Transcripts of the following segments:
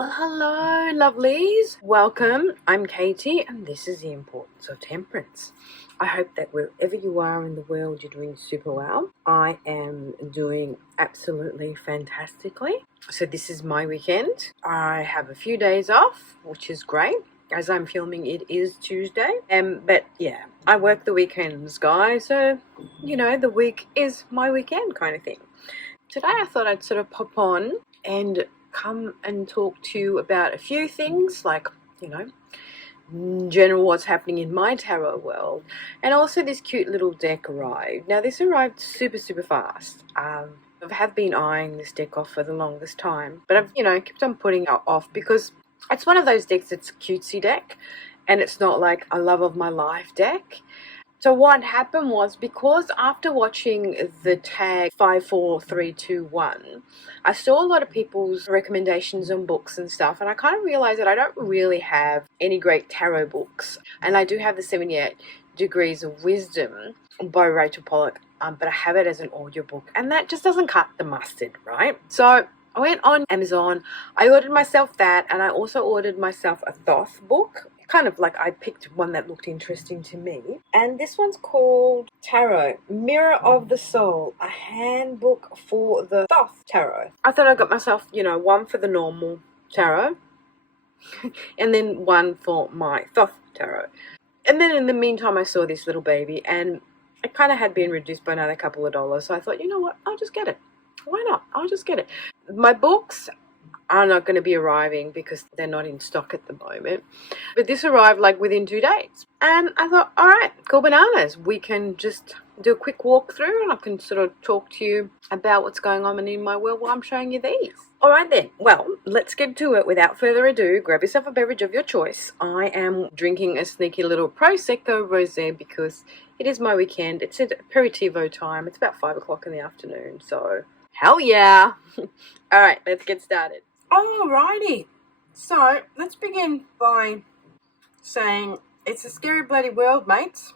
Well, hello, lovelies. Welcome. I'm Katie, and this is the importance of temperance. I hope that wherever you are in the world, you're doing super well. I am doing absolutely fantastically. So this is my weekend. I have a few days off, which is great. As I'm filming, it is Tuesday. But yeah, I work the weekends, guys. So, the week is my weekend kind of thing. Today I thought I'd sort of pop on and come and talk to you about a few things, like, in general what's happening in my tarot world, and also this cute little deck arrived. Now, this arrived super fast. I have been eyeing this deck off for the longest time, but I've kept on putting it off because it's one of those decks that's a cutesy deck, and it's not like a love of my life deck. So what happened was, because after watching the tag 54321, I saw a lot of people's recommendations on books and stuff, and I kind of realized that I don't really have any great tarot books. And I do have the 78 Degrees of Wisdom by Rachel Pollack, but I have it as an audiobook, and that just doesn't cut the mustard, right? So I went on Amazon, I ordered myself that, and I also ordered myself a Thoth book. Kind of like I picked one that looked interesting to me. And this one's called Tarot, Mirror of the Soul, a handbook for the Thoth Tarot. I thought I got myself, one for the normal tarot and then one for my Thoth Tarot. And then in the meantime, I saw this little baby, and it kind of had been reduced by another couple of dollars. So I thought, you know what, I'll just get it. Why not? I'll just get it. My books are not going to be arriving because they're not in stock at the moment. But this arrived like within 2 days. And I thought, all right, cool bananas. We can just do a quick walkthrough, and I can sort of talk to you about what's going on in my world while I'm showing you these. All right then. Well, let's get to it. Without further ado, grab yourself a beverage of your choice. I am drinking a sneaky little Prosecco Rosé because it is my weekend. It's at aperitivo time. It's about 5 o'clock in the afternoon. So, hell yeah. All right, let's get started. Alrighty, so let's begin by saying it's a scary bloody world, mates,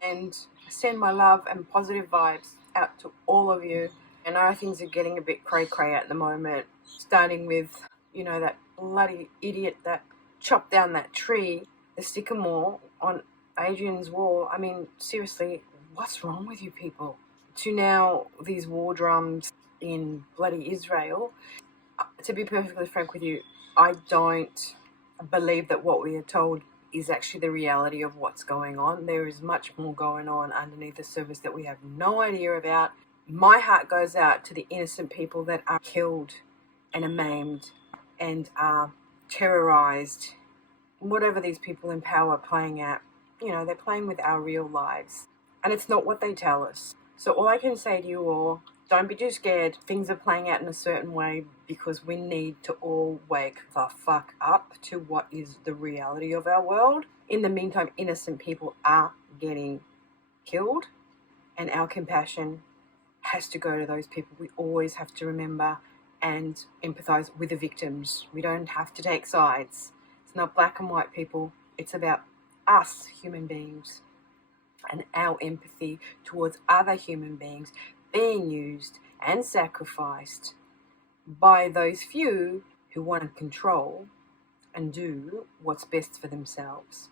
and I send my love and positive vibes out to all of you. I know things are getting a bit cray-cray at the moment, starting with, that bloody idiot that chopped down that tree, the sycamore on Adrian's wall. I mean, seriously, what's wrong with you people? To now these war drums in bloody Israel. To be perfectly frank with you, I don't believe that what we are told is actually the reality of what's going on. There is much more going on underneath the surface that we have no idea about. My heart goes out to the innocent people that are killed and are maimed and are terrorized. Whatever these people in power are playing at, they're playing with our real lives. And it's not what they tell us. So all I can say to you all, don't be too scared. Things are playing out in a certain way because we need to all wake the fuck up to what is the reality of our world. In the meantime, innocent people are getting killed, and our compassion has to go to those people. We always have to remember and empathize with the victims. We don't have to take sides. It's not black and white, people. It's about us, human beings, and our empathy towards other human beings being used and sacrificed by those few who want to control and do what's best for themselves.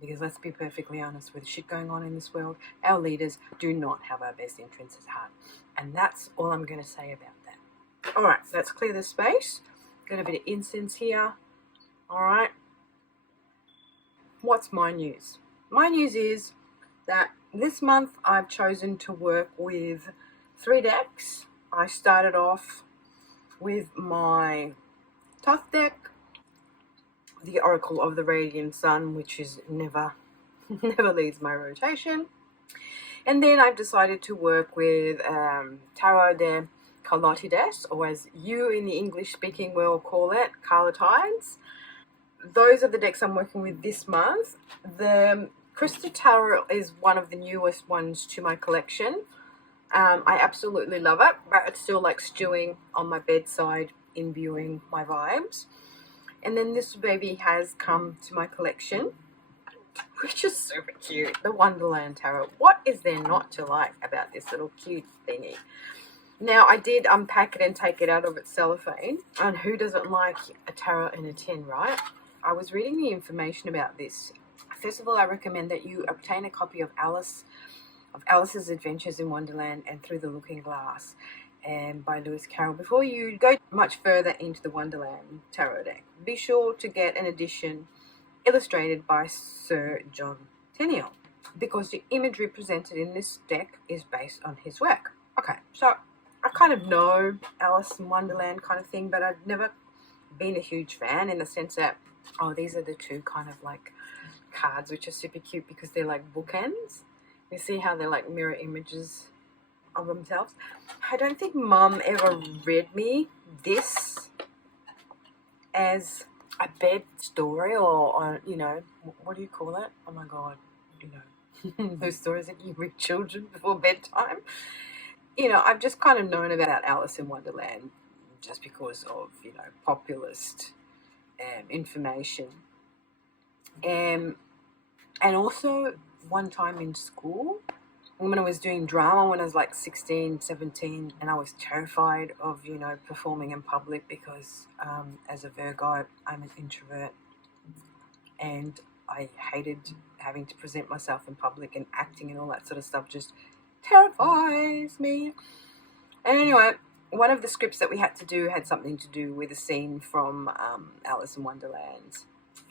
Because let's be perfectly honest, with shit going on in this world, our leaders do not have our best interests at heart. And that's all I'm going to say about that. All right, let's clear the space. Got a bit of incense here. All right. What's my news? My news is that this month I've chosen to work with 3 decks. I started off with my Thoth deck, the Oracle of the Radiant Sun, which is never leaves my rotation. And then I've decided to work with Tarot de Carlotydes, or as you in the English-speaking world call it, Carlotydes. Those are the decks I'm working with this month. The Crystal Tarot is one of the newest ones to my collection. I absolutely love it, but it's still like stewing on my bedside, imbuing my vibes. And then this baby has come to my collection, which is super cute, the Wonderland Tarot. What is there not to like about this little cute thingy? Now, I did unpack it and take it out of its cellophane. And who doesn't like a tarot in a tin, right? I was reading the information about this. First of all, I recommend that you obtain a copy of Alice's Adventures in Wonderland and Through the Looking Glass, and by Lewis Carroll, before you go much further into the Wonderland Tarot deck. Be sure to get an edition illustrated by Sir John Tenniel, because the imagery presented in this deck is based on his work. Okay, so I kind of know Alice in Wonderland kind of thing, but I've never been a huge fan, in the sense that, oh, these are the two kind of like cards, which are super cute because they're like bookends. You see how they're like mirror images of themselves. I don't think Mum ever read me this as a bed story, or you know, what do you call it? Oh my God, you know, those stories that you read children before bedtime. You know, I've just kind of known about Alice in Wonderland just because of, you know, populist information. And also one time in school, when I was doing drama when I was like 16, 17, and I was terrified of, you know, performing in public because as a Virgo, I'm an introvert, and I hated having to present myself in public, and acting and all that sort of stuff just terrifies me. And anyway, one of the scripts that we had to do had something to do with a scene from Alice in Wonderland.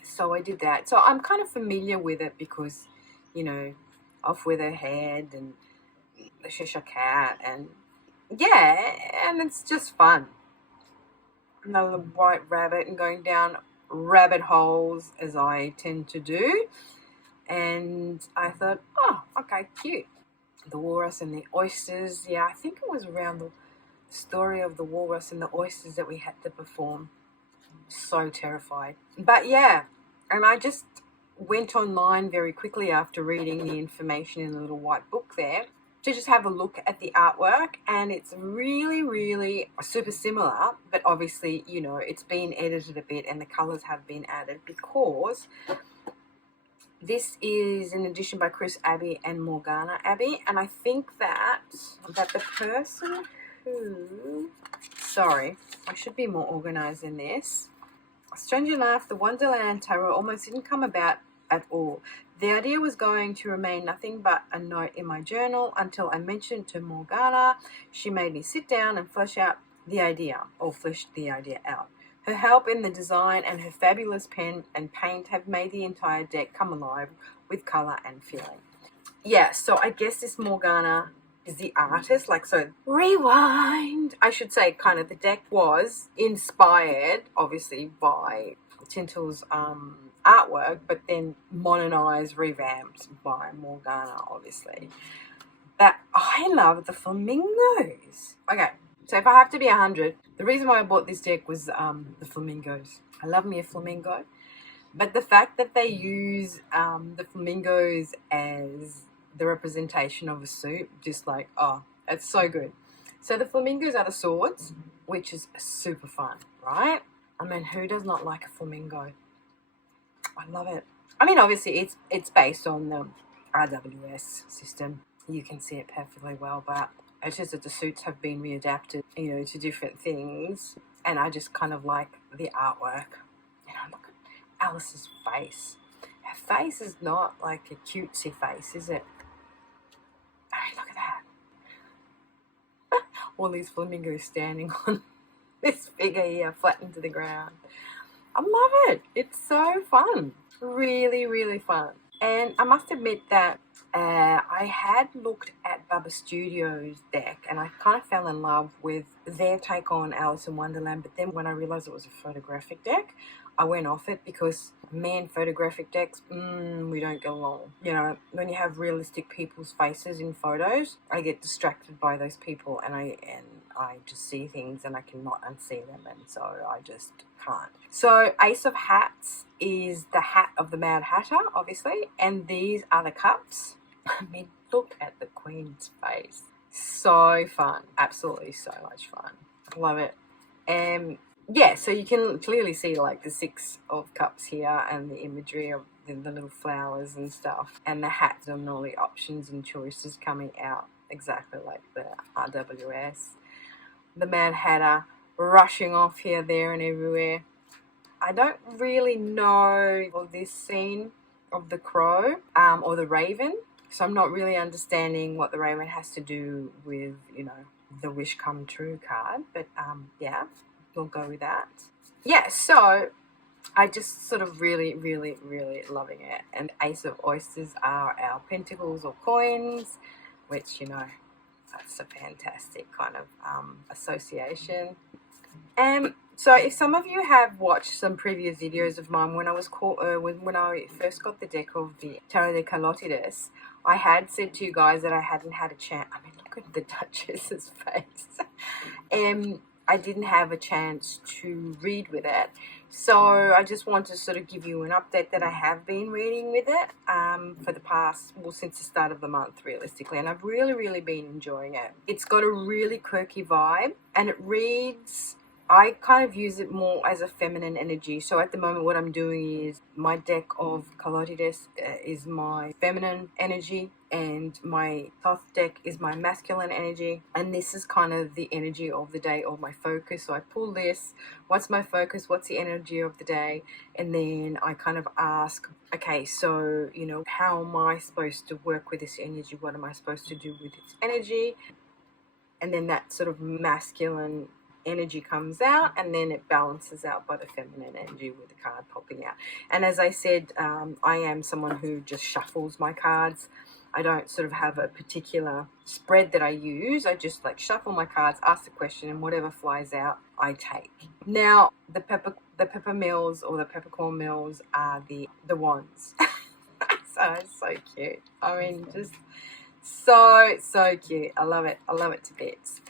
So I did that. So I'm kind of familiar with it because, you know, Off with Her Head and the Cheshire Cat, and yeah, and it's just fun. Another white rabbit and going down rabbit holes as I tend to do. And I thought, oh, okay, cute. The walrus and the oysters. Yeah, I think it was around the story of the walrus and the oysters that we had to perform. So terrified. But yeah, and I just went online very quickly after reading the information in the little white book there to just have a look at the artwork, and it's really, really super similar, but obviously, you know, it's been edited a bit and the colors have been added because this is an edition by Chris Abbey and Morgana Abbey, and I think that the person who... Sorry, I should be more organized in this. Strange enough, the Wonderland Tarot almost didn't come about at all. The idea was going to remain nothing but a note in my journal until I mentioned to Morgana. She made me sit down and flesh the idea out. Her help in the design and her fabulous pen and paint have made the entire deck come alive with color and feeling. Yeah, so I guess this Morgana is the artist, like, so rewind. I should say kind of the deck was inspired, obviously, by Tintel's artwork, but then modernized, revamped by Morgana, obviously. But I love the flamingos. Okay, so if I have to be 100, the reason why I bought this deck was the flamingos. I love me a flamingo. But the fact that they use the flamingos as the representation of a suit, just like, oh, it's so good. So the flamingos are the swords, which is super fun, right? I mean, who does not like a flamingo? I love it. I mean, obviously, it's based on the RWS system. You can see it perfectly well, but it's just that the suits have been readapted, you know, to different things. And I just kind of like the artwork. You know, look at Alice's face. Her face is not like a cutesy face, is it? Oh, look at that. All these flamingos standing on this figure here, flattened to the ground. I love it. It's so fun. Really, really fun. And I must admit that I had looked at Bubba Studios' deck and I kind of fell in love with their take on Alice in Wonderland. But then when I realised it was a photographic deck, I went off it because, man, photographic decks, we don't get along. You know, when you have realistic people's faces in photos, I get distracted by those people, and I just see things and I cannot unsee them, and so I just can't. So Ace of Hats is the hat of the Mad Hatter, obviously, and these are the cups. I mean, look at the Queen's face. So fun. Absolutely so much fun. I love it. Yeah, so you can clearly see like the 6 of cups here and the imagery of the little flowers and stuff, and the hats and all the options and choices coming out exactly like the RWS. the Mad Hatter rushing off here, there, and everywhere. I don't really know of this scene of the crow or the raven, so I'm not really understanding what the raven has to do with, you know, the wish come true card. But yeah, we'll go with that. Yeah, so I just sort of really loving it. And Ace of Oysters are our pentacles or coins, which, you know, that's a fantastic kind of association. And so if some of you have watched some previous videos of mine, when I was when I first got the deck of the Tarot de Carlotydes, I had said to you guys that I hadn't had a chance. I mean, look at the Duchess's face. I didn't have a chance to read with it. So I just want to sort of give you an update that I have been reading with it for the past, well, since the start of the month, realistically. And I've really been enjoying it. It's got a really quirky vibe, and it reads... I kind of use it more as a feminine energy. So at the moment what I'm doing is my deck of Carlotydes is my feminine energy, and my Thoth deck is my masculine energy. And this is kind of the energy of the day, or my focus. So I pull this, what's my focus, what's the energy of the day? And then I kind of ask, okay, so, you know, how am I supposed to work with this energy? What am I supposed to do with its energy? And then that sort of masculine energy comes out, and then it balances out by the feminine energy with the card popping out. And as I said, I am someone who just shuffles my cards. I don't sort of have a particular spread that I use. I just like shuffle my cards, ask the question, and whatever flies out, I take. Now, the peppermills or the peppercorn mills are the wands. so cute. I mean, just so cute. I love it. I love it to bits.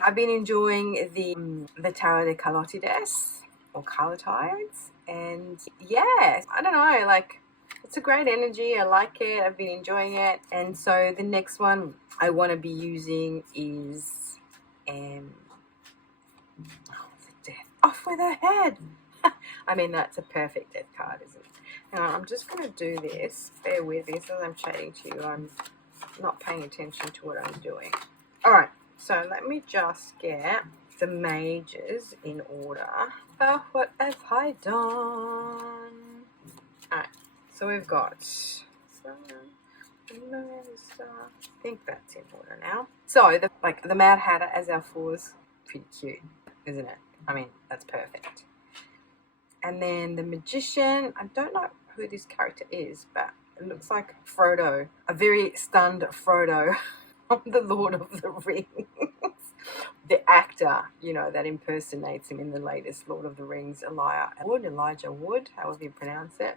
I've been enjoying the Tarot de Carlotydes or Carlotydes, and yeah, I don't know, like, it's a great energy. I like it. I've been enjoying it. And so the next one I want to be using is the death. Off with her head. I mean, that's a perfect death card, isn't it? Now, I'm just going to do this. Bear with me. As I'm chatting to you, I'm not paying attention to what I'm doing. All right. So let me just get the mages in order. Oh, what have I done? Alright, so we've got... I think that's in order now. So, the Mad Hatter as our fours, pretty cute, isn't it? I mean, that's perfect. And then the Magician, I don't know who this character is, but it looks like Frodo, a very stunned Frodo. The Lord of the Rings, the actor, you know, that impersonates him in the latest Lord of the Rings, Elijah Wood, however you pronounce it.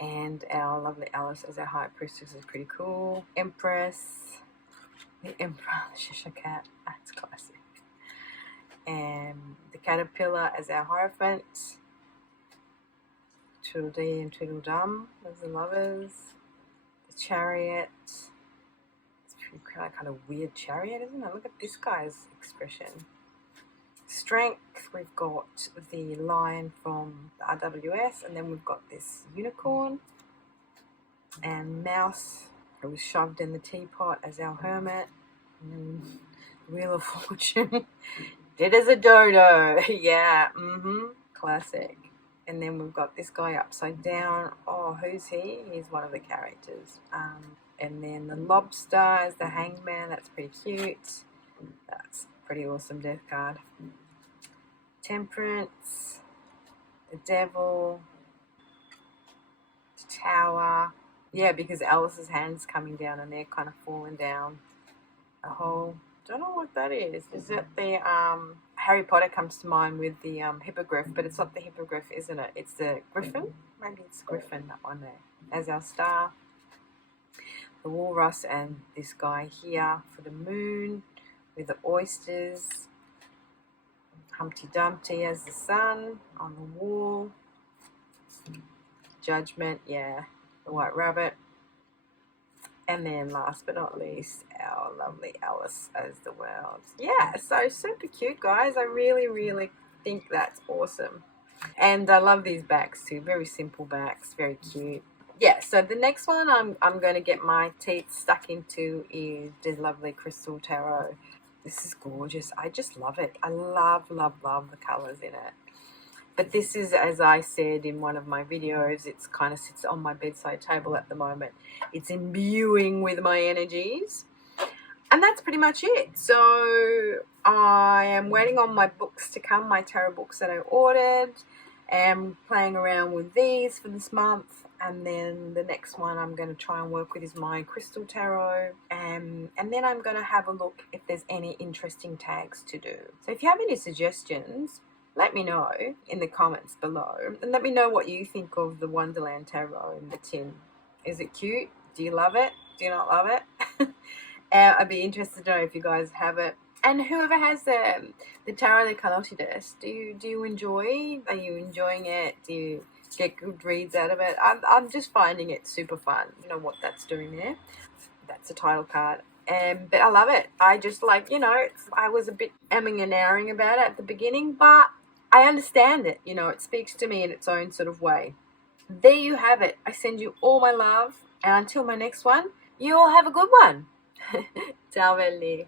And our lovely Alice as our High Priestess is pretty cool. Empress, the Emperor, the Cheshire Cat, that's classic. And the Caterpillar as our Hierophant. Tweedledee and Tweedledum as the lovers. The Chariot. Kind of weird chariot, isn't it? Look at this guy's expression. Strength, we've got the lion from the RWS, and then we've got this unicorn. And Mouse, who was shoved in the teapot as our hermit. And then Wheel of Fortune. Dead as a dodo. Yeah, classic. And then we've got this guy upside down. Oh, who's he? He's one of the characters. And then the Lobster as the Hangman. That's pretty cute. That's a pretty awesome death card. Temperance. The Devil. The Tower. Yeah, because Alice's hand's coming down and they're kind of falling down a hole. Don't know what that is. Is it the Harry Potter comes to mind with the hippogriff, but it's not the hippogriff, isn't it? It's the griffin. Maybe it's griffin, that one there. As our star. The walrus and this guy here for the moon with the oysters. Humpty Dumpty as the sun on the wall. Judgment, yeah, the white rabbit. And then last but not least, our lovely Alice as the world. Yeah, so super cute, guys. I really think that's awesome. And I love these backs too. Very simple backs, very cute. Yeah, so the next one I'm going to get my teeth stuck into is the lovely Crystal Tarot. This is gorgeous. I just love it. I love, love, love the colours in it. But this is, as I said in one of my videos, it's kind of sits on my bedside table at the moment. It's imbuing with my energies. And that's pretty much it. So I am waiting on my books to come, my tarot books that I ordered. And playing around with these for this month. And then the next one I'm going to try and work with is my crystal tarot. And then I'm going to have a look if there's any interesting tags to do. So if you have any suggestions, let me know in the comments below. And let me know what you think of the Wonderland Tarot in the tin. Is it cute? Do you love it? Do you not love it? I'd be interested to know if you guys have it. And whoever has the Tarot de Carlotydes, do you enjoy? Are you enjoying it? Do you get good reads out of it? I'm just finding it super fun. You know what that's doing there? That's a title card. But I love it. I just like, you know, I was a bit emming and ahhing about it at the beginning, but I understand it. You know, it speaks to me in its own sort of way. There you have it. I send you all my love. And until my next one, you all have a good one. Ciao belli.